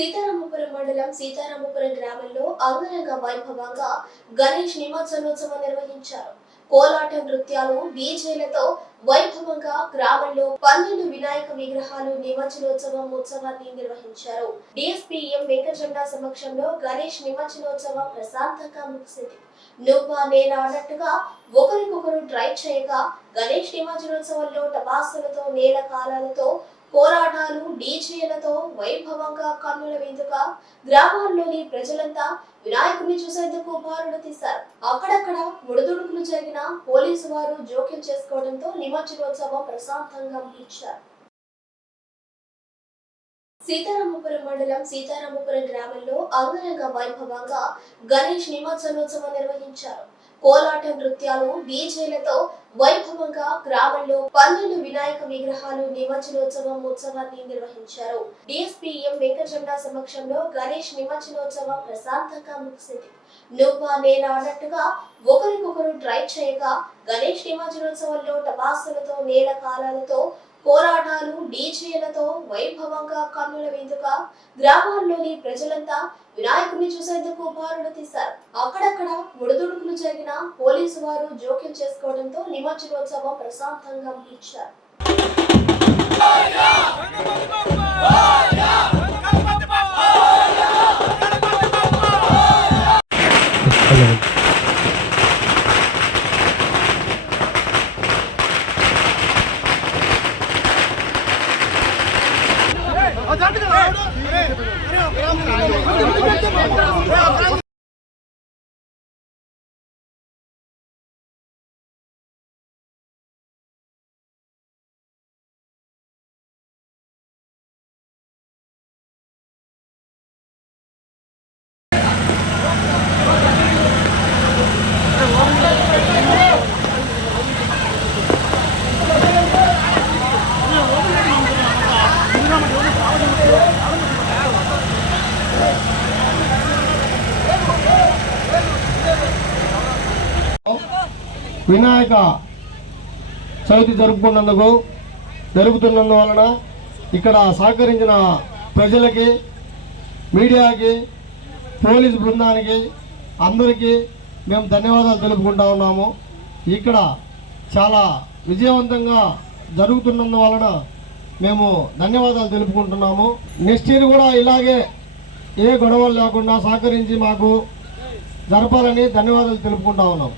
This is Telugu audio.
సీతారామపురం మండలం సీతారామపురం గ్రామంలో అంగరంగ వైభవంగా గణేష్ నిమజ్జనోత్సవం నిర్వహించారు. కోలాట నృత్యాలు డీజేలతో వైభవంగా గ్రామంలో పన్నెండు వినాయక విగ్రహాలు నిమజ్జనోత్సవం ఉత్సవాన్ని నిర్వహించారు. డిఎస్పీ ఎం వెంకటరమణ సమక్షంలో గణేష్ నిమజ్జనోత్సవం ప్రశాంతంగా ముగిసింది. నువ్వా నేనా అన్నట్టుగా ఒకరికొకరు డ్రైవ్ చేయగా గణేష్ నిమజ్జనోత్సవంలో టపాసులతో నేల కాలాలతో పోరాటాలు డీజేలతో వైభవంగా కన్నుల విందుగా గ్రామాల్లోని ప్రజలంతా వినాయకుడిని చూసేందుకు బారులు తీశారు. అక్కడక్కడ ఒడిదుడుకులు జరిగిన పోలీసు వారు జోక్యం చేసుకోవడంతో నిమజ్జనోత్సవం ప్రశాంతంగా ముగించారు. సీతారామపురం మండలం సీతారామపురం గ్రామంలో అంగరంగ వైభవంగా గణేష్ నిమజ్జనోత్సవం నిర్వహించారు. కోలాట నృత్యాలు డీజేలతో వైభవంగా గ్రామంలో పన్నెండు వినాయక విగ్రహాలు నిమజ్జనోత్సవం ఉత్సవాన్ని నిర్వహించారు. డిఎస్పీ ఎం వెంకటరమణ సమక్షంలో గణేష్ నిమజ్జనోత్సవం ప్రశాంతంగా ముగిసింది. నువ్వా నేనా అన్నట్టుగా ఒకరికొకరు డ్రైవ్ చేయగా గణేష్ నిమజ్జనోత్సవంలో టపాసులతో నేల కాలాలతో కోలాటాలు డీజేలతో వైభవంగా కన్నుల విందుగా గ్రామాల్లోని ప్రజలంతా వినాయకుడిని చూసేందుకు బారులు తీశారు. అక్కడ పోలీసు వారు జోక్యం చేసుకోవడంతో నిమజ్జనోత్సవం ప్రశాంతంగా ముగించారు. వినాయక చవితి జరుపుకున్నందుకు జరుపుతున్నందువలన ఇక్కడ సహకరించిన ప్రజలకి మీడియాకి పోలీస్ బృందానికి అందరికీ మేము ధన్యవాదాలు తెలుపుకుంటా ఉన్నాము. ఇక్కడ చాలా విజయవంతంగా జరుగుతున్నందువలన మేము ధన్యవాదాలు తెలుపుకుంటున్నాము. నెక్స్ట్ ఇయర్ కూడా ఇలాగే ఏ గొడవలు లేకుండా సహకరించి మాకు జరపాలని ధన్యవాదాలు తెలుపుకుంటా ఉన్నాం